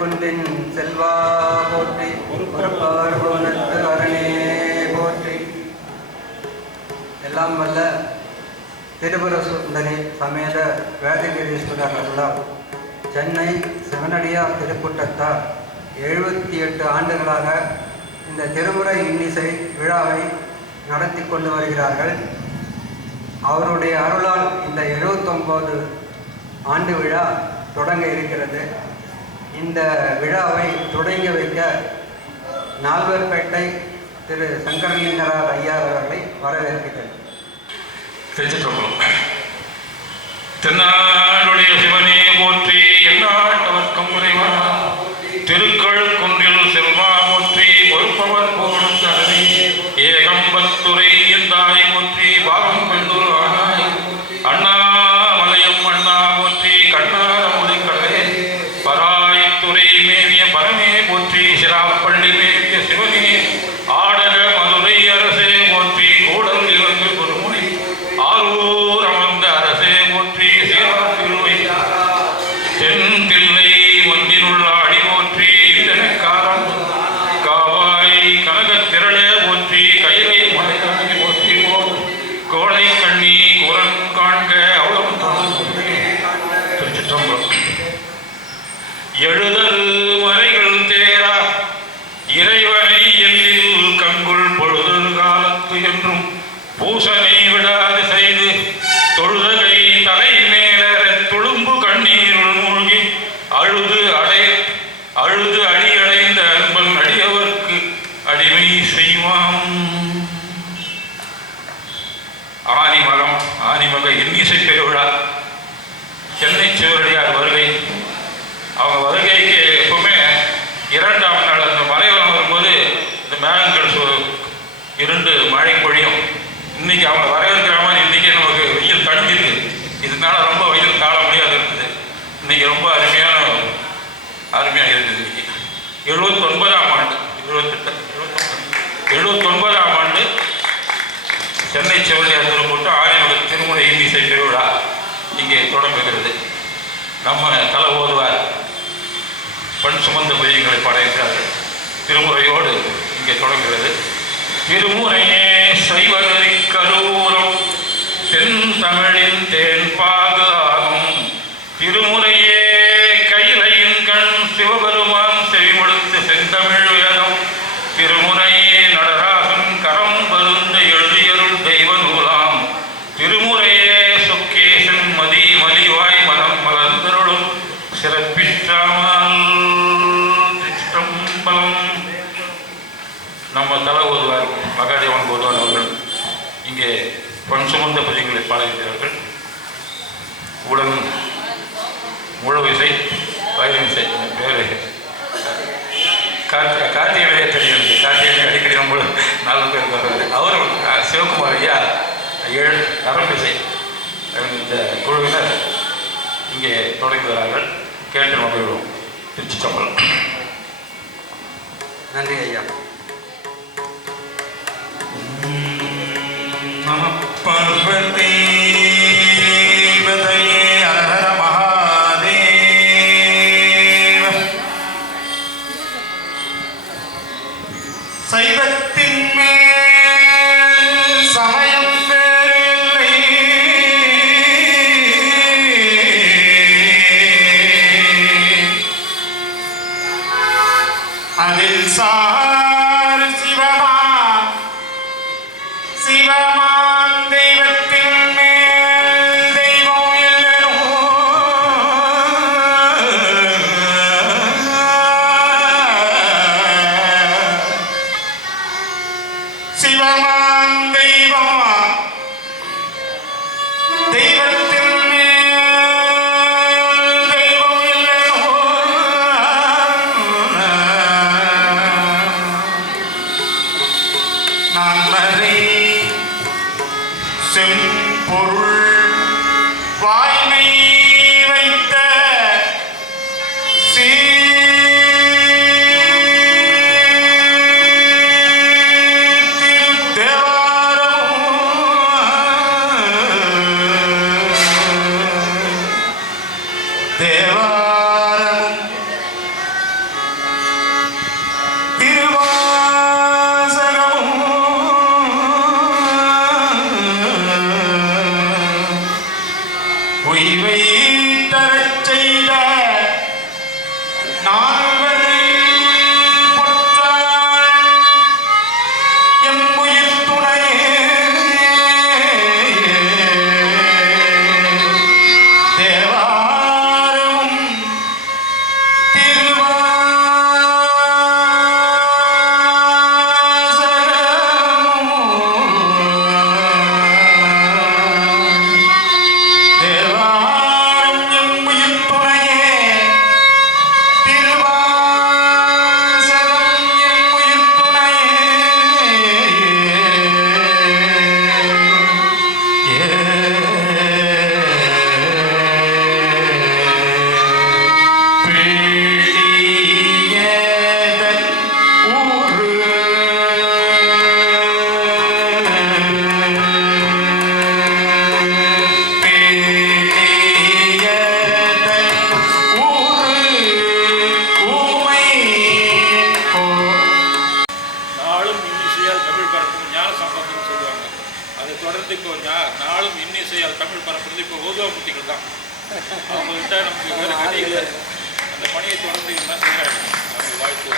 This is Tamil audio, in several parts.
குன்றின் செல்வா போற்றி, பொறுப்பவர் புவனத்து அரணே போற்றி. எல்லாம் வல்ல திருபுர சுந்தரி சமேத வேதகிரீஸ்வரர் அருளால் சென்னை சிவனடியார் திருக்கூட்டத்தார் 78 ஆண்டுகளாக இந்த திருமுறை இன்னிசை விழாவை நடத்தி கொண்டு வருகிறார்கள். அவருடைய அருளால் இந்த 79 ஆண்டு விழா தொடங்க இருக்கிறது. இந்த விழாவை தொடங்கி வைக்க நால்வர்பேட்டை திரு சங்கரலிங்கரார் ஐயா அவர்களை வரவேற்கிறேன். தென்னாடுடைய சிவனே போற்றி, எந்நாட்டவர்க்கும் இறைவா, திருக்கழுக்குன்றில் செல்வா போற்றி, பொறுப்பவர் போகணும் தரணி, ஏகம்பத்துரை எந்தாய் போற்றி, பாகம் பெண்டூர் ஆனாய், அண்ணாமலையும் அண்ணா போற்றி, கண்ணாரமுலை கடலே, பராய்த்துறை மேவிய பரமே போற்றி, சிராப்பள்ளி மேவிய சிவனே, ஆடக மதுரை அரசே போற்றி, கூடல் இறந்து குருமுனை ஆரூர் அமர்ந்த அரசே போற்றி, சீரா பெருவிழா. சென்னை சிவனடியார் வருகை. அவங்க வருகைக்கு எப்பவுமே 2ஆம் நாள் அந்த மலைவலம் வரும்போது இந்த மேகங்கள் இருண்டு மழை பொழியும். இன்னைக்கு அவங்க வரவேற்கிற மாதிரி இன்றைக்கி நமக்கு வெயில் தணிஞ்சிருக்கு. இதனால ரொம்ப வெயில் தாழ முடியாது இருக்குது. இன்றைக்கி ரொம்ப அருமையாக இருக்குது. இன்னைக்கு 79ஆம் ஆண்டு 79ஆம் ஆண்டு சென்னை சிவனடியார் திருக்கூட்டு ஆலய திருமுறை இன்னிசை பெருவிழா இங்கே தொடங்குகிறது. நம்ம தலை ஓதுவார் பண் சுமந்த பொய்யங்களை பாடுகிறார்கள். திருமுறையோடு இங்கே தொடங்குகிறது. திருமுறையே சைவநெறி கரூரம் தென் தமிழின் தேன்பாகு ஆகும். திருமுறையே கைலையின் கண் சிவபெருமான் செவிமடுத்து செந்தமிழ் வேதம். திருமுறையே நடராசன் கரம் பருந்த எழுதியருள் தெய்வ நூலாம். திருமுறையே சொக்கேசன் மதி மலிவாய் மனம் மலர்ந்தருளும் சிறப்பிற்றாமல் சிற்றம்பலம். நம்ம தலை ஓதுவார் மகாதேவன் ஓதுவார் அவர்கள் இங்கே பண் சுமந்த பதிகளை பாடுகிறார்கள். உடன் முழவிசை வயலிசை பேர் கார்த்திகேய தெரியும். கார்த்திகேய அடிக்கடி நம்ம 4 பேர் வருவார். அவரும் சிவகுமார் ஐயா 7 நரம்பிசை இந்த குழுவினர் இங்கே தொடங்குகிறார்கள். கேட்டு நம்ம போயிடுவோம். திருச்சிற்றம்பலம். நன்றி ஐயா. பார்வதி ஹர மகாதேவ. சைவத்தின் மேல் சமயம் பேரில்லை. அதில் சார் சிவமான் தெய்வத்தின் மேல் தெய்வம் இல்லனோ. சிவமான் தெய்வம் தெய்வத்தின் மேல் தெய்வம் இல்லனோ. நான் மறை செம்பொருள் வாய்மை வைத்த தேவாரமும் உய்வை தரச் செய்த நால்வரை பொற்றாள் எம்முயிர் துணையே. தேவாரமும் நாளும் இன்னிசையால் தமிழ் பரப்புறது இப்போ ஓதுவாமுட்டிகள் தான். அவங்கள்ட்ட நமக்கு வேறு கதைகளை அந்த பணியை தொடர்ந்து எல்லாம் செய்கிறாங்க. அவங்க வாழ்த்து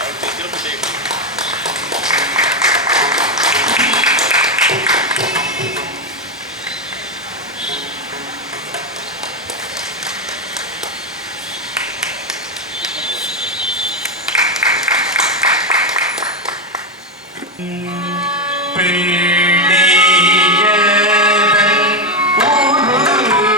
அவருக்கு சிறப்பு செய்யணும். பேணியதன் ஊரு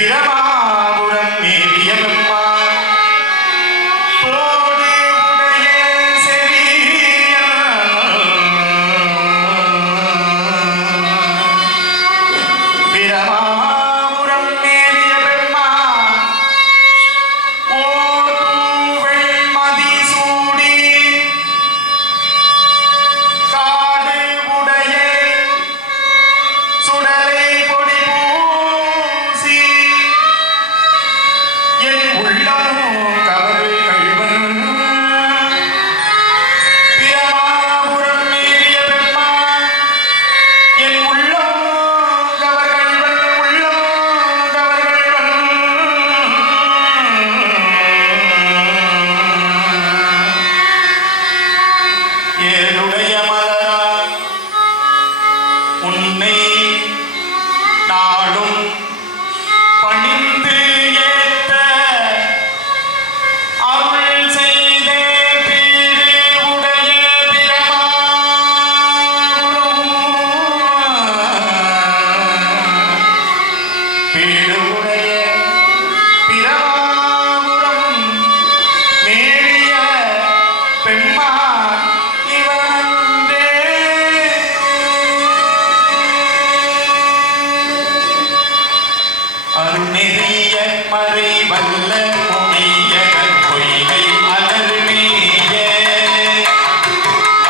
பிரமாபுரம் மேவிய பெம்மான் தோடு உடைய செவியன் பிரமாபுரம் மேவிய பெம்மான் ஓதூவெள் மதிசூடி காடு உடைய சுடலை பொடி பூசி என் உள்ளம் கவரு கள்வன் பிரமாபுரம் மேவிய பெம்மான் என் உள்ளம் கவர் கள்வன் உள்ளம் கவர் கள்வன் ஏழுடைய மலராய் உன்னை நாடும் பணிந்து ஏத்த அருள் செய்த பீடு உடைய பிரமாபுரம் மேவிய பெம்மான் இவனன்றே. அருணெறிய மறை வல்ல முனியகன் பொய்கை அலர்மேய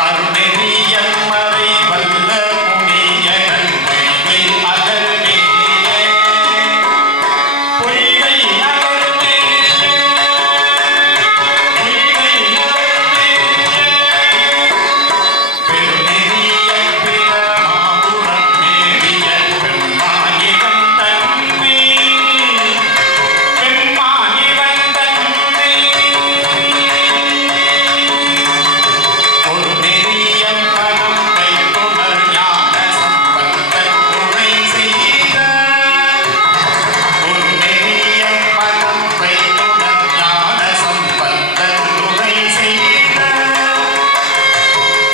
அருணெறிய மறை வல்ல முனியகன் பொய்கை அலர்மேய பொய்கை அலர்மேய பொய்கை அலர்மேய பெருநெறிய பிரமாபுரம் மேவிய பெம்மானிவன் தன்மை பெம்மானிவன் தன்மை ஒரு நெறிய மனம் கைத்துணர் ஞான சம்பந்தன் துணை செய்த ஒரு நெறிய மனம் கைத்துணர் ஞான சம்பந்தன் துணை செய்த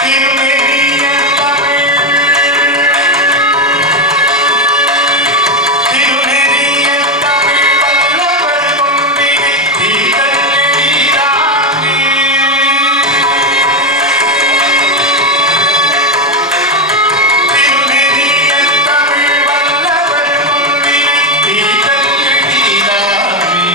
திருநெறிய தமிழ் திருநெறிய தமிழ் வல்லவர் கொம்பினை தீதல் எளிதாமே திருநெறிய தமிழ் வல்லவர் கொம்பினை தீதல் எளிதாமே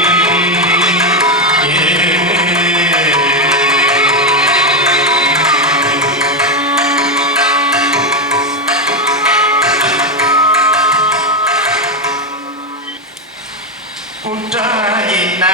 குற்றாயின